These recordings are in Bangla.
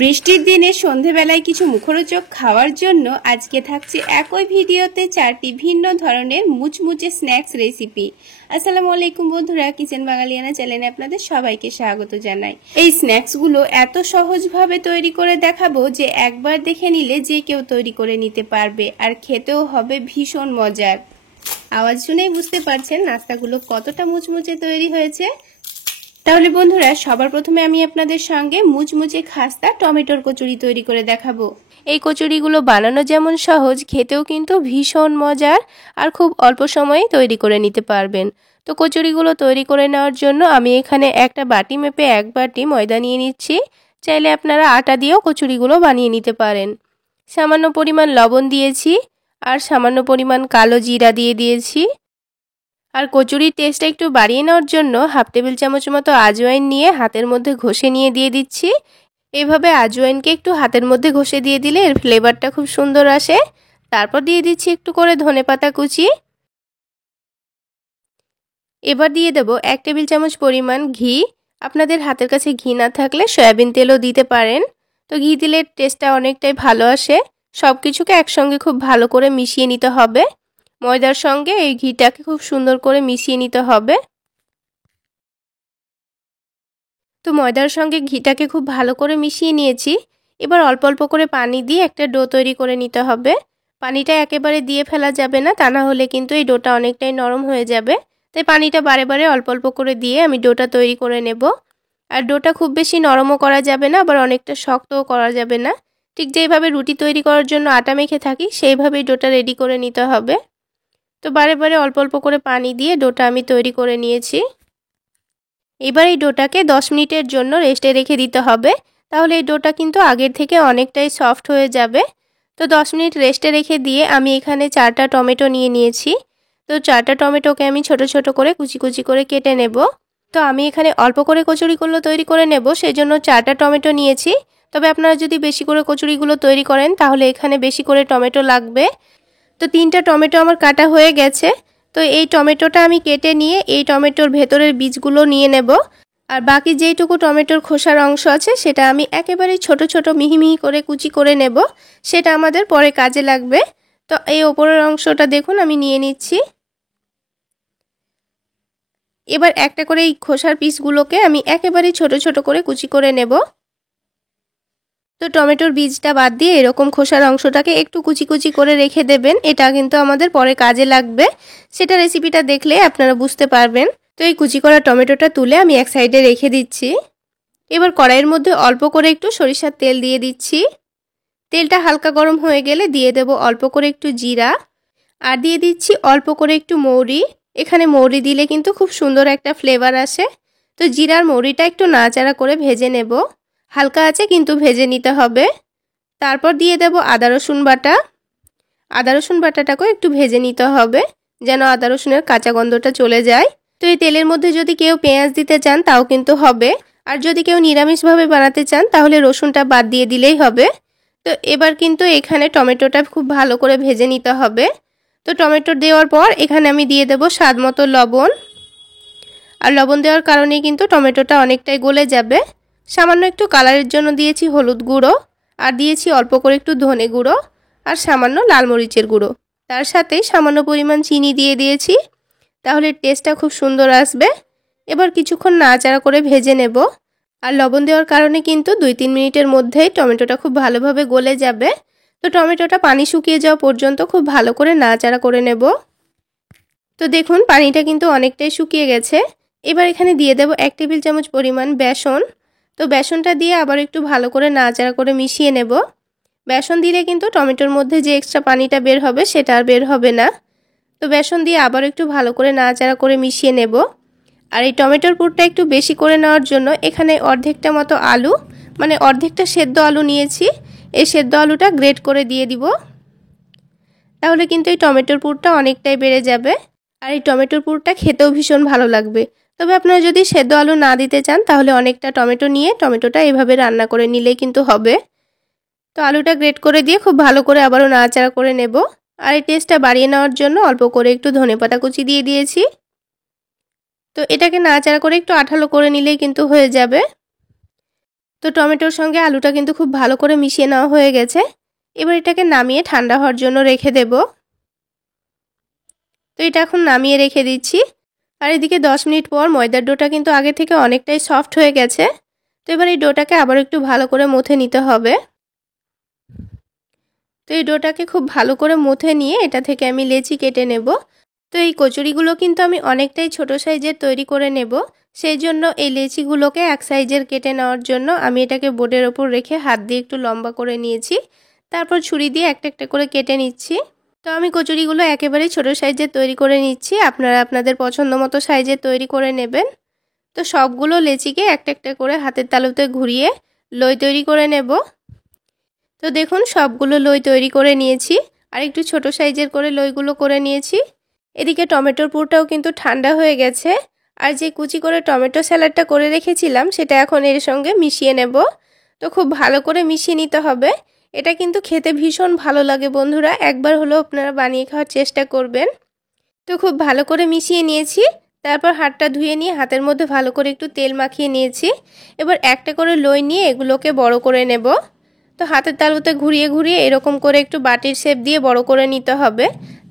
বৃষ্টির দিনে সন্ধেবেলায় কিছু মুখরোচক খাওয়ার জন্য আজকে থাকছে একই ভিডিওতে 4টি ভিন্ন ধরনের মুচমুচে স্ন্যাক্স রেসিপি। আসসালামু আলাইকুম বন্ধুরা, কিচেন বাঙালিয়ানা চ্যানেলে আপনাদের সবাইকে স্বাগত জানাই। এই স্ন্যাক্সগুলো এত সহজভাবে তৈরি করে দেখাবো যে একবার দেখে নিলে যে কেউ তৈরি করে নিতে পারবে, আর খেতেও হবে ভীষণ মজার। আওয়াজ শুনেই বুঝতে পারছেন নাস্তাগুলো কতটা মুচমুচে তৈরি হয়েছে। তাহলে বন্ধুরা, সবার প্রথমে আমি আপনাদের সঙ্গে মুচমুচে খাস্তা টমেটোর কচুরি তৈরি করে দেখাবো। এই কচুরিগুলো বানানো যেমন সহজ, খেতেও কিন্তু ভীষণ মজার, আর খুব অল্প সময়ে তৈরি করে নিতে পারবেন। তো কচুরিগুলো তৈরি করে নেওয়ার জন্য আমি এখানে একটা বাটি মেপে 1 বাটি ময়দা নিয়ে নিচ্ছি। চাইলে আপনারা আটা দিয়েও কচুরিগুলো বানিয়ে নিতে পারেন। সামান্য পরিমাণ লবণ দিয়েছি, আর সামান্য পরিমাণ কালো জিরা দিয়ে দিয়েছি। আর কচুরির টেস্টটা একটু বাড়িয়ে নেওয়ার জন্য 1/2 টেবিল চামচ মতো আজওয়াইন নিয়ে হাতের মধ্যে ঘষে নিয়ে দিয়ে দিচ্ছি। এভাবে আজওয়াইনকে একটু হাতের মধ্যে ঘষে দিয়ে দিলে এর ফ্লেভারটা খুব সুন্দর আসে। তারপর দিয়ে দিচ্ছি একটু করে ধনেপাতা কুচি। এবার দিয়ে দেব 1 টেবিল চামচ পরিমাণ ঘি। আপনাদের হাতের কাছে ঘি না থাকলে সয়াবিন তেলও দিতে পারেন। তো ঘি দিলে টেস্টটা অনেকটাই ভালো আসে। সব কিছুকে একসঙ্গে খুব ভালো করে মিশিয়ে নিতে হবে। ময়দার সঙ্গে এই ঘিটাকে খুব সুন্দর করে মিশিয়ে নিতে হবে। তো ময়দার সঙ্গে ঘিটাকে খুব ভালো করে মিশিয়ে নিয়েছি। এবার অল্প অল্প করে পানি দিয়ে একটা ডো তৈরি করে নিতে হবে। পানিটা একেবারে দিয়ে ফেলা যাবে না, তা না হলে কিন্তু এই ডোটা অনেকটাই নরম হয়ে যাবে। তাই পানিটা বারে বারে অল্প অল্প করে দিয়ে আমি ডোটা তৈরি করে নেব। আর ডোটা খুব বেশি নরমও করা যাবে না, আবার অনেকটা শক্তও করা যাবে না। ঠিক যেইভাবে রুটি তৈরি করার জন্য আটা মেখে থাকি, সেইভাবেই ডোটা রেডি করে নিতে হবে। তো বারে বারে অল্প অল্প করে পানি দিয়ে ডোটা আমি তৈরি করে নিয়েছি। এবার এই ডোটাকে 10 মিনিটের জন্য রেস্টে রেখে দিতে হবে। তাহলে এই ডোটা কিন্তু আগের থেকে অনেকটাই সফট হয়ে যাবে। তো 10 মিনিট রেস্টে রেখে দিয়ে আমি এখানে 4টা টমেটো নিয়ে নিয়েছি। তো 4টা টমেটোকে আমি ছোট ছোট করে কুচি কুচি করে কেটে নেব। তো আমি এখানে অল্প করে কচুরিগুলো তৈরি করে নেব, সেজন্য 4টা টমেটো নিয়েছি। তবে আপনারা যদি বেশি করে কচুরিগুলো তৈরি করেন তাহলে এখানে বেশি করে টমেটো লাগবে। তো 3টা টমেটো আমার কাটা হয়ে গেছে। তো এই টমেটোটা আমি কেটে নিয়ে এই টমেটোর ভেতরের বীজগুলো নিয়ে নেব। আর বাকি যেইটুকু টমেটোর খোসার অংশ আছে সেটা আমি একেবারে ছোট ছোট মিহি মিহি করে কুচি করে নেব। সেটা আমাদের পরে কাজে লাগবে। তো এই ওপরের অংশটা দেখুন আমি নিয়ে নিচ্ছি। এবার একটা করে এই খোসার পিসগুলোকে আমি একেবারে ছোট ছোট করে কুচি করে নেব। তো টমেটোর বীজটা বাদ দিয়ে এরকম খোসার অংশটাকে একটু কুচি কুচি করে রেখে দেবেন। এটা কিন্তু আমাদের পরে কাজে লাগবে। সেটা রেসিপিটা দেখলে আপনারা বুঝতে পারবেন। তো এই কুচি করা টমেটোটা তুলে আমি এক সাইডে রেখে দিচ্ছি। এবার কড়াইয়ের মধ্যে অল্প করে একটু সরিষার তেল দিয়ে দিচ্ছি। তেলটা হালকা গরম হয়ে গেলে দিয়ে দেব অল্প করে একটু জিরা, আর দিয়ে দিচ্ছি অল্প করে একটু মৌরি। এখানে মৌরি দিলে কিন্তু খুব সুন্দর একটা ফ্লেভার আসে। তো জিরার মৌরিটা একটু নাড়াচাড়া করে ভেজে নেব। হালকা আছে কিন্তু ভেজে নিতে হবে। তারপর দিয়ে দেব আদা রসুন বাটা। আদা রসুন বাটাটাকেও একটু ভেজে নিতে হবে, যেন আদা রসুনের কাঁচা গন্ধটা চলে যায়। তো এই তেলের মধ্যে যদি কেউ পেঁয়াজ দিতে চান তাও কিন্তু হবে। আর যদি কেউ নিরামিষভাবে বানাতে চান তাহলে রসুনটা বাদ দিয়ে দিলেই হবে। তো এবার কিন্তু এখানে টমেটোটা খুব ভালো করে ভেজে নিতে হবে। তো টমেটো দেওয়ার পর এখানে আমি দিয়ে দেব স্বাদ মতো লবণ। আর লবণ দেওয়ার কারণে কিন্তু টমেটোটা অনেকটাই গলে যাবে। সামান্য একটু কালারের জন্য দিয়েছি হলুদ গুঁড়ো, আর দিয়েছি অল্প করে একটু ধনে গুঁড়ো, আর সামান্য লাল মরিচের গুঁড়ো। তার সাথে সামান্য পরিমাণ চিনি দিয়ে দিয়েছি, তাহলে টেস্টটা খুব সুন্দর আসবে। এবার কিছুক্ষণ নাড়াচাড়া করে ভেজে নেব। আর লবণ দেওয়ার কারণে কিন্তু 2-3 মিনিটের মধ্যেই টমেটোটা খুব ভালোভাবে গলে যাবে। তো টমেটোটা পানি শুকিয়ে যাওয়া পর্যন্ত খুব ভালো করে নাড়াচাড়া করে নেব। তো দেখুন পানিটা কিন্তু অনেকটাই শুকিয়ে গেছে। এবার এখানে দিয়ে দেব 1 টেবিল চামচ পরিমাণ বেসন। তো বেসনটা দিয়ে আবার একটু ভালো করে নাড়াচাড়া করে মিশিয়ে নেব। বেসন দিলে কিন্তু টমেটোর মধ্যে যে এক্সট্রা পানিটা বের হবে সেটা আর বের হবে না। তো বেসন দিয়ে আবার একটু ভালো করে নাড়াচাড়া করে মিশিয়ে নেব। আর এই টমেটোর পুরটা একটু বেশি করে নেওয়ার জন্য এখানে অর্ধেকটা মতো আলু, মানে অর্ধেকটা সেদ্ধ আলু নিয়েছি, এই সেদ্ধ আলুটা গ্রেট করে দিয়ে দিব। তাহলে কিন্তু এই টমেটোর পুরটা অনেকটাই বেড়ে যাবে। আর এই টমেটোর পুরটা খেতেও ভীষণ ভালো লাগবে। তবে আপনারা যদি সেদ্ধ আলু না দিতে চান তাহলে অনেকটা টমেটো নিয়ে টমেটোটা এভাবে রান্না করে নিলেই কিন্তু হবে। তো আলুটা গ্রেট করে দিয়ে খুব ভালো করে আবারও নাড়াচাড়া করে নেব। আর এই টেস্টটা বাড়িয়ে নেওয়ার জন্য অল্প করে একটু ধনেপাতা কুচি দিয়ে দিয়েছি। তো এটাকে নাড়াচাড়া করে একটু আঠালো করে নিলেই কিন্তু হয়ে যাবে। তো টমেটোর সঙ্গে আলুটা কিন্তু খুব ভালো করে মিশিয়ে নেওয়া হয়ে গেছে। এবার এটাকে নামিয়ে ঠান্ডা হওয়ার জন্য রেখে দেব। তো এটা এখন নামিয়ে রেখে দিচ্ছি। আর এদিকে 10 মিনিট পর ময়দার ডোটা কিন্তু আগে থেকে অনেকটাই সফট হয়ে গেছে। তো এবার এই ডোটাকে আবার একটু ভালো করে মথে নিতে হবে। তো এই ডোটাকে খুব ভালো করে মথে নিয়ে এটা থেকে আমি লেচি কেটে নেব। তো এই কচুরিগুলো কিন্তু আমি অনেকটাই ছোট সাইজের তৈরি করে নেব। সেই জন্য এই লেচিগুলোকে এক সাইজের কেটে নেওয়ার জন্য আমি এটাকে বোর্ডের ওপর রেখে হাত দিয়ে একটু লম্বা করে নিয়েছি। তারপর ছুরি দিয়ে একটা একটা করে কেটে নিচ্ছি। তো আমি কচুরিগুলো একেবারেই ছোট সাইজের তৈরি করে নিচ্ছি। আপনারা আপনাদের পছন্দ মতো সাইজের তৈরি করে নেবেন। তো সবগুলো লেচিকে একটা একটা করে হাতের তালুতে ঘুরিয়ে লই তৈরি করে নেব। তো দেখুন সবগুলো লই তৈরি করে নিয়েছি। আর একটু ছোট সাইজের করে লইগুলো করে নিয়েছি। এদিকে টমেটোর পুরটাও কিন্তু ঠান্ডা হয়ে গেছে। আর যে কুচি করে টমেটো স্যালাডটা করে রেখেছিলাম সেটা এখন এর সঙ্গে মিশিয়ে নেব। তো খুব ভালো করে মিশিয়ে নিতে হবে। এটা কিন্তু খেতে ভীষণ ভালো লাগে বন্ধুরা, একবার হলেও আপনারা বানিয়ে খাওয়ার চেষ্টা করবেন। তো খুব ভালো করে মিশিয়ে নিয়েছি। তারপর হাতটা ধুয়ে নিয়ে হাতের মধ্যে ভালো করে একটু তেল মাখিয়ে নিয়েছি। এবার একটা করে লই নিয়ে এগুলোকে বড় করে নেব। তো হাতের তালুতে ঘুরিয়ে ঘুরিয়ে এরকম করে একটু বাটির শেপ দিয়ে বড় করে নিতে হবে।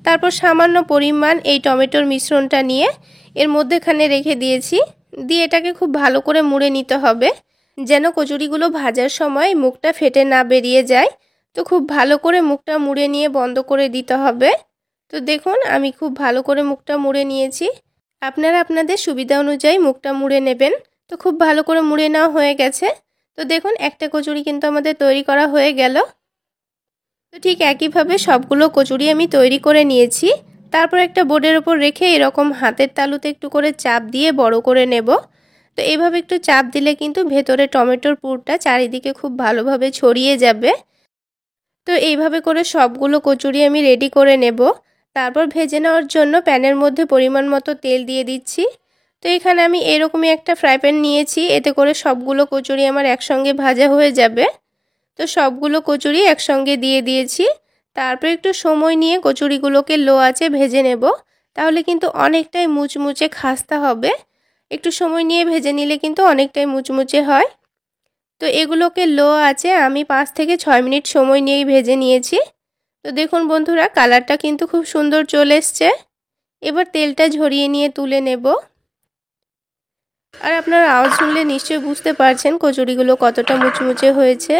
তারপর সামান্য পরিমাণ এই টমেটোর মিশ্রণটা নিয়ে এর মধ্যেখানে রেখে দিয়েছি। দিয়ে এটাকে খুব ভালো করে মুড়ে নিতে হবে, যেন কচুরিগুলো ভাজার সময় মুখটা ফেটে না বেরিয়ে যায়। তো খুব ভালো করে মুখটা মুড়ে নিয়ে বন্ধ করে দিতে হবে। তো দেখুন আমি খুব ভালো করে মুখটা মুড়ে নিয়েছি। আপনারা আপনাদের সুবিধা অনুযায়ী মুখটা মুড়ে নেবেন। তো খুব ভালো করে মুড়ে নেওয়া হয়ে গেছে। তো দেখুন একটা কচুরি কিন্তু আমাদের তৈরি করা হয়ে গেল। তো ঠিক একইভাবে সবগুলো কচুরি আমি তৈরি করে নিয়েছি। তারপর একটা বোর্ডের ওপর রেখে এরকম হাতের তালুতে একটু করে চাপ দিয়ে বড় করে নেব। তো এইভাবে একটু চাপ দিলে কিন্তু ভেতরে টমেটোর পুরটা চারিদিকে খুব ভালোভাবে ছড়িয়ে যাবে। তো এইভাবে করে সবগুলো কচুরি আমি রেডি করে নেব। তারপর ভেজে নেওয়ার জন্য প্যানের মধ্যে পরিমাণ মতো তেল দিয়ে দিচ্ছি। তো এখানে আমি এরকমই একটা ফ্রাই প্যান নিয়েছি, এতে করে সবগুলো কচুরি আমার একসঙ্গে ভাজা হয়ে যাবে। তো সবগুলো কচুরি একসঙ্গে দিয়ে দিয়েছি। তারপর একটু সময় নিয়ে কচুরিগুলোকে লো আঁচে ভেজে নেব, তাহলে কিন্তু অনেকটাই মুচমুচে খাস্তা হবে। একটু সময় নিয়ে ভেজে নিলে কিন্তু অনেকটাই মুচমুচে হয়। তো এগুলোকে লো আঁচে আমি 5 থেকে 6 মিনিট সময় নিয়েই ভেজে নিয়েছি। তো দেখুন বন্ধুরা কালারটা কিন্তু খুব সুন্দর চলে এসছে। এবার তেলটা ঝরিয়ে নিয়ে তুলে নেব। আর আপনারা আওয়াজ শুনলে নিশ্চয়ই বুঝতে পারছেন কচুরিগুলো কতটা মুচমুচে হয়েছে।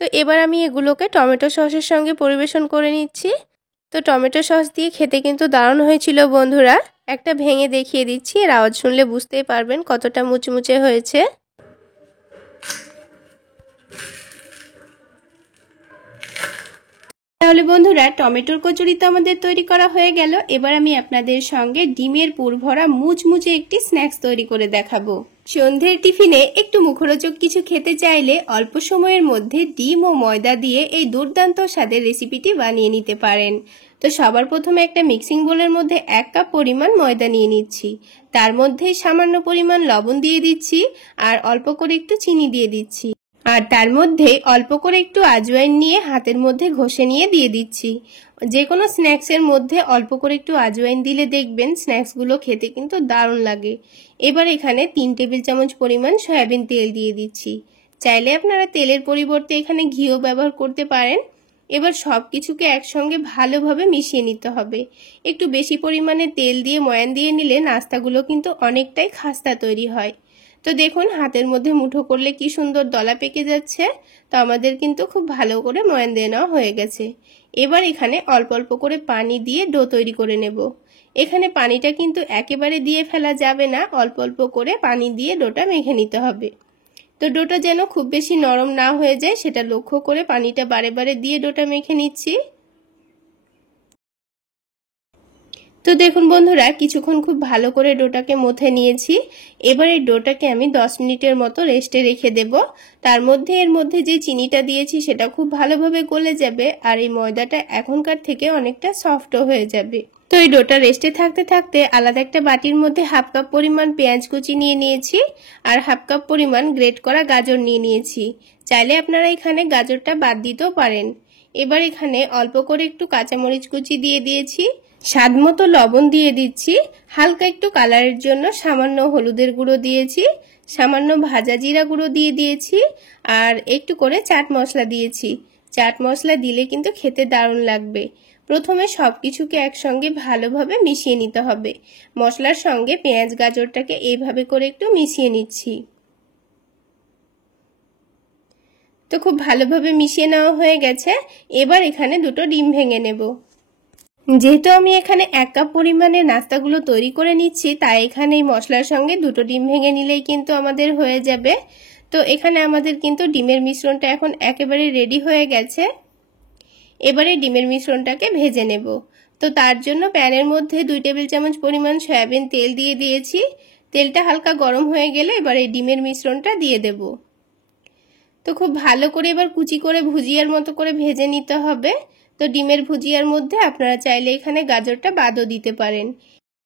তো এবার আমি এগুলোকে টমেটো সসের সঙ্গে পরিবেশন করে নিচ্ছি। তো টমেটো সস দিয়ে খেতে কিন্তু দারুণ হয়েছিল বন্ধুরা। একটা ভেঙে দেখিয়ে দিচ্ছি, এর আওয়াজ শুনলে বুঝতেই পারবেন কতটা মুচমুচে হয়েছে। তাহলে বন্ধুরা টমেটোর কচুরি তো আমাদের তৈরি করা হয়ে গেল। এবার আমি আপনাদের সঙ্গে ডিমের পুর ভরা মুচমুচে একটি স্ন্যাক্স তৈরি করে দেখাবো। সন্ধ্যের টিফিনে একটু মুখরোচক কিছু খেতে চাইলে অল্প সময়ের মধ্যে ডিম ও ময়দা দিয়ে এই দুর্দান্ত স্বাদের রেসিপিটি বানিয়ে নিতে পারেন। তো সবার প্রথমে একটা মিক্সিং বোলের মধ্যে 1 কাপ পরিমাণ ময়দা নিয়ে নিচ্ছি। তার মধ্যে সামান্য পরিমাণ লবণ দিয়ে দিচ্ছি আর অল্প করে একটু চিনি দিয়ে দিচ্ছি। আর তার মধ্যে অল্প করে একটু আজওয়াইন নিয়ে হাতের মধ্যে ঘষে নিয়ে দিয়ে দিচ্ছি। যে কোনো স্ন্যাক্সের মধ্যে অল্প করে একটু আজওয়াইন দিলে দেখবেন স্ন্যাক্সগুলো খেতে কিন্তু দারুণ লাগে। এবার এখানে 3 টেবিল চামচ পরিমাণ সয়াবিন তেল দিয়ে দিচ্ছি। চাইলে আপনারা তেলের পরিবর্তে এখানে ঘিও ব্যবহার করতে পারেন। এবার সব কিছুকে একসঙ্গে ভালোভাবে মিশিয়ে নিতে হবে। একটু বেশি পরিমাণে তেল দিয়ে ময়ান দিয়ে নিলে নাস্তাগুলো কিন্তু অনেকটাই খাস্তা তৈরি হয়। তো দেখুন হাতের মধ্যে মুঠো করলে কি সুন্দর দলা পেকে যাচ্ছে। তো আমাদের কিন্তু খুব ভালো করে ময়ান দিয়ে নেওয়া হয়ে গেছে। এবার এখানে অল্প অল্প করে পানি দিয়ে ডো তৈরি করে নেব। এখানে পানিটা কিন্তু একেবারে দিয়ে ফেলা যাবে না, অল্প অল্প করে পানি দিয়ে ডোটা মেখে নিতে হবে। তো ডোটা যেন খুব বেশি নরম না হয়ে যায় সেটা লক্ষ্য করে পানিটা বারে বারে দিয়ে ডোটা মেখে নিচ্ছি। তো দেখুন বন্ধুরা কিছুক্ষণ খুব ভালো করে ডোটাকে মথে নিয়েছি। এবার এই ডোটাকে আমি 10 মিনিটের মতো রেস্টে রেখে দেব। তার মধ্যে এর মধ্যে যে চিনিটা দিয়েছি সেটা খুব ভালোভাবে গলে যাবে আর এই ময়দাটা এখনকার থেকে অনেকটা সফটও হয়ে যাবে। তো এই ডোটা রেস্টে থাকতে থাকতে আলাদা একটা বাটির মধ্যে 1/2 কাপ পরিমাণ পেঁয়াজ কুচি নিয়ে নিয়েছি আর 1/2 কাপ পরিমাণ গ্রেট করা গাজর নিয়ে নিয়েছি। চাইলে আপনারা এখানে গাজরটা বাদ দিতেও পারেন। এবার এখানে অল্প করে একটু কাঁচামরিচ কুচি দিয়ে দিয়েছি, স্বাদমতো লবণ দিয়ে দিচ্ছি, হালকা একটু কালারের জন্য সামান্য হলুদের গুঁড়ো দিয়েছি, সামান্য ভাজা জিরা গুঁড়ো দিয়ে দিয়েছি আর একটু করে চাট মশলা দিয়েছি। চাট মশলা দিলে কিন্তু খেতে দারুণ লাগবে। প্রথমে সব কিছুকে একসঙ্গে ভালোভাবে মিশিয়ে নিতে হবে। মশলার সঙ্গে পেঁয়াজ গাজরটাকে এইভাবে করে একটু মিশিয়ে নিচ্ছি। তো খুব ভালোভাবে মিশিয়ে নেওয়া হয়ে গেছে। এবার এখানে দুটো ডিম ভেঙে নেব। যেহেতু আমি এখানে 1 কাপ পরিমাণে নাস্তাগুলো তৈরি করে নিচ্ছি, তাই এখানে এই মশলার সঙ্গে দুটো ডিম ভেঙে নিলেই কিন্তু আমাদের হয়ে যাবে। তো এখানে আমাদের কিন্তু ডিমের মিশ্রণটা এখন একেবারে রেডি হয়ে গেছে। এবারে ডিমের মিশ্রণটাকে ভেজে নেব। তো তার জন্য প্যানের মধ্যে 2 টেবিল চামচ পরিমাণ সয়াবিন তেল দিয়ে দিয়েছি। তেলটা হালকা গরম হয়ে গেলে এবার এই ডিমের মিশ্রণটা দিয়ে দেব। তো খুব ভালো করে এবার কুচি করে ভুজিয়ার মতো করে ভেজে নিতে হবে। তো ডিমের ভুজিয়ার মধ্যে আপনারা চাইলে এখানে গাজরটা বাদও দিতে পারেন।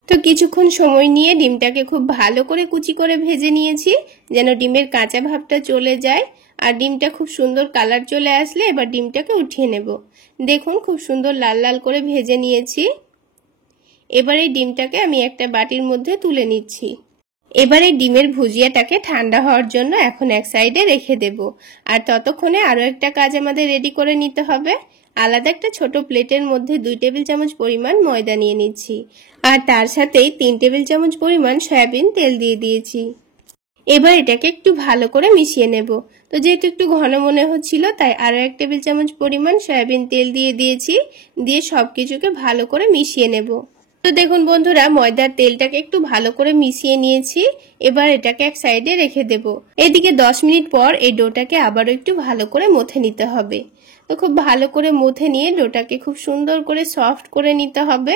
তো কিছুক্ষণ সময় নিয়ে ডিমটাকে খুব ভালো করে কুচি করে ভেজে নিয়েছি, যেন ডিমের কাঁচা ভাবটা চলে যায়। আর ডিমটা খুব সুন্দর কালার চলে আসলে এবার ডিমটাকে উঠিয়ে নেব। দেখুন খুব সুন্দর লাল লাল করে ভেজে নিয়েছি। এবার এই ডিমটাকে আমি একটা বাটির মধ্যে তুলে নিচ্ছি। এবারে ডিমের ভুজিয়াটাকে ঠান্ডা হওয়ার জন্য এখন এক সাইডে রেখে দেব। আর ততক্ষণে আরও একটা কাজ আমাদের রেডি করে নিতে হবে। আলাদা একটা ছোট প্লেটের মধ্যে 2 টেবিল চামচ পরিমাণ ময়দা নিয়ে নিচ্ছি আর তার সাথেই 3 টেবিল চামচ পরিমাণ সয়াবিন তেল দিয়ে দিয়েছি। এবার এটাকে একটু ভালো করে মিশিয়ে নেব। তো যেহেতু একটু ঘন মনে হচ্ছিল, তাই আরও 1 টেবিল চামচ পরিমাণ সয়াবিন তেল দিয়ে দিয়েছি। দিয়ে সব কিছুকে ভালো করে মিশিয়ে নেব। তো দেখুন বন্ধুরা, ময়দার তেলটাকে একটু ভালো করে মিশিয়ে নিয়েছি। এবার এটাকে এক সাইডে রেখে দেব। এদিকে 10 মিনিট পর এই ডোটাকে আবারও একটু ভালো করে মথে নিতে হবে। তো খুব ভালো করে মথে নিয়ে ডোটাকে খুব সুন্দর করে সফট করে নিতে হবে।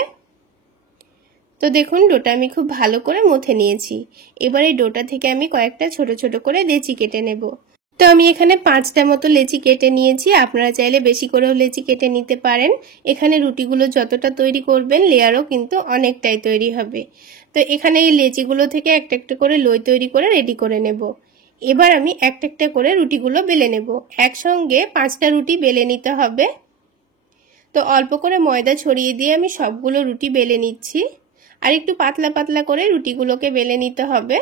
তো দেখুন ডোটা আমি খুব ভালো করে মথে নিয়েছি। এবার এই ডোটা থেকে আমি কয়েকটা ছোট ছোট করে লেচি কেটে নেব। তো আমি এখানে 5টা মতো লেচি কেটে নিয়েছি। আপনারা চাইলে বেশি করেও লেচি কেটে নিতে পারেন। এখানে রুটিগুলো যতটা তৈরি করবেন, লেয়ারও কিন্তু অনেকটাই তৈরি হবে। তো এখানে এই লেচিগুলো থেকে একটা একটা করে লই তৈরি করে রেডি করে নেব। এবার আমি একটা একটা করে রুটিগুলো বেলে নেব। একসঙ্গে 5টা রুটি বেলে নিতে হবে। তো অল্প করে ময়দা ছড়িয়ে দিয়ে আমি সবগুলো রুটি বেলে নিচ্ছি। আর একটু পাতলা পাতলা করে রুটিগুলোকে বেলে নিতে হবে।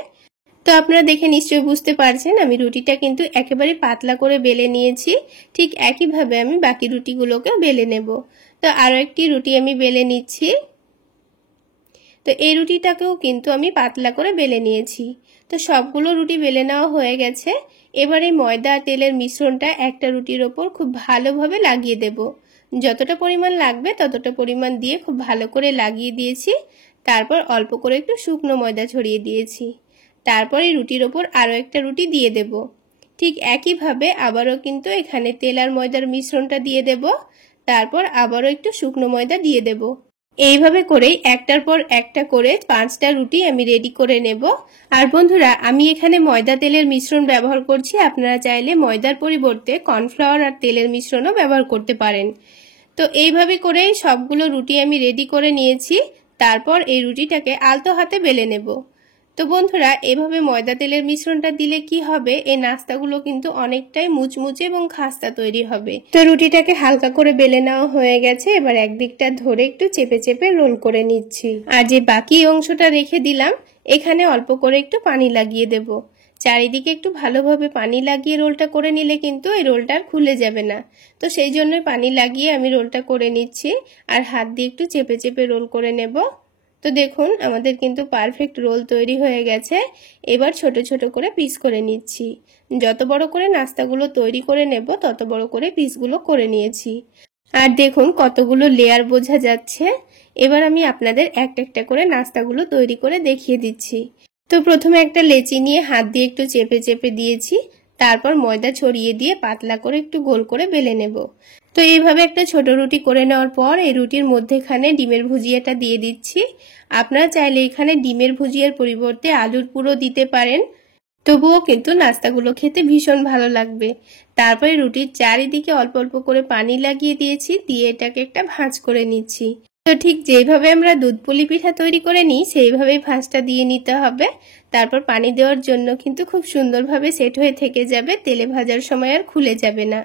তো আপনারা দেখে নিশ্চয়ই বুঝতে পারছেন আমি রুটিটা কিন্তু একেবারে পাতলা করে বেলে নিয়েছি। ঠিক একইভাবে আমি বাকি রুটিগুলোকেও বেলে নেব। তো আরও একটি রুটি আমি বেলে নিচ্ছি। তো এই রুটিটাকেও কিন্তু আমি পাতলা করে বেলে নিয়েছি। তো সবগুলো রুটি বেলে নেওয়া হয়ে গেছে। এবারে ময়দা আর তেলের মিশ্রণটা একটা রুটির ওপর খুব ভালোভাবে লাগিয়ে দেব। যতটা পরিমাণ লাগবে ততটা পরিমাণ দিয়ে খুব ভালো করে লাগিয়ে দিয়েছি। তারপর অল্প করে একটু শুকনো ময়দা ছড়িয়ে দিয়েছি। তারপর এই রুটির ওপর আরও একটা রুটি দিয়ে দেব। ঠিক একইভাবে আবারও কিন্তু এখানে তেল আর ময়দার মিশ্রণটা দিয়ে দেব। তারপর আবারও একটু শুকনো ময়দা দিয়ে দেব। এইভাবে করেই একটার পর একটা করে 5টা রুটি আমি রেডি করে নেব। আর বন্ধুরা, আমি এখানে ময়দা তেলের মিশ্রণ ব্যবহার করছি। আপনারা চাইলে ময়দার পরিবর্তে কর্নফ্লাওয়ার আর তেলের মিশ্রণও ব্যবহার করতে পারেন। তো এইভাবে করেই সবগুলো রুটি আমি রেডি করে নিয়েছি। তারপর এই রুটিটাকে আলতো হাতে বেলে নেব। তো বন্ধুরা, এভাবে ময়দা তেলের মিশ্রণটা দিলে কি হবে, এই নাস্তাগুলো কিন্তু অনেকটাই মুচমুচে এবং খাস্তা তৈরি হবে। তো রুটিটাকে হালকা করে বেলে নেওয়া হয়ে গেছে। এবার একদিকটা ধরে একটু চেপে চেপে রোল করে নিচ্ছি। আর যে বাকি অংশটা রেখে দিলাম, এখানে অল্প করে একটু পানি লাগিয়ে দেব। চারিদিকে একটু ভালোভাবে পানি লাগিয়ে রোলটা করে নিলে কিন্তু এই রোলটা আর খুলে যাবে না। তো সেই জন্যই পানি লাগিয়ে আমি রোলটা করে নিচ্ছি। আর হাত দিয়ে একটু চেপে চেপে রোল করে নেব। তো দেখুন আমাদের কিন্তু পারফেক্ট রোল তৈরি হয়ে গেছে। এবার ছোট ছোট করে পিস করে নিচ্ছি। যত বড় করে নাস্তাগুলো তৈরি করে নেব তত বড় করে পিসগুলো করে নিয়েছি। আর দেখুন কতগুলো লেয়ার বোঝা যাচ্ছে। এবার আমি আপনাদের একটা একটা করে নাস্তাগুলো তৈরি করে দেখিয়ে দিচ্ছি। তো প্রথমে একটা লেচি নিয়ে হাত দিয়ে একটু চেপে চেপে দিয়েছি। তারপর ময়দা ছড়িয়ে দিয়ে পাতলা করে একটু গোল করে বেলে নেব। তো এইভাবে একটা ছোট রুটি করে নেওয়ার পর এই রুটির মধ্যেখানে ডিমের ভুজিয়াটা দিয়ে দিচ্ছি। আপনারা চাইলে এখানে ডিমের ভুজিয়ার পরিবর্তে আলুর পুরো দিতে পারেন। তবুও কিন্তু নাস্তাগুলো খেতে ভীষণ ভালো লাগবে। তারপরে রুটির চারিদিকে অল্প অল্প করে পানি লাগিয়ে দিয়েছি, দিয়ে এটাকে একটা ভাঁজ করে নিচ্ছি। তো ঠিক যেভাবে আমরা দুধ পুলি পিঠা তৈরি করে নিই সেইভাবেই ভাঁজটা দিয়ে নিতে হবে। তারপর পানি দেওয়ার জন্য কিন্তু খুব সুন্দরভাবে সেট হয়ে থেকে যাবে, তেলে ভাজার সময় আর খুলে যাবে না।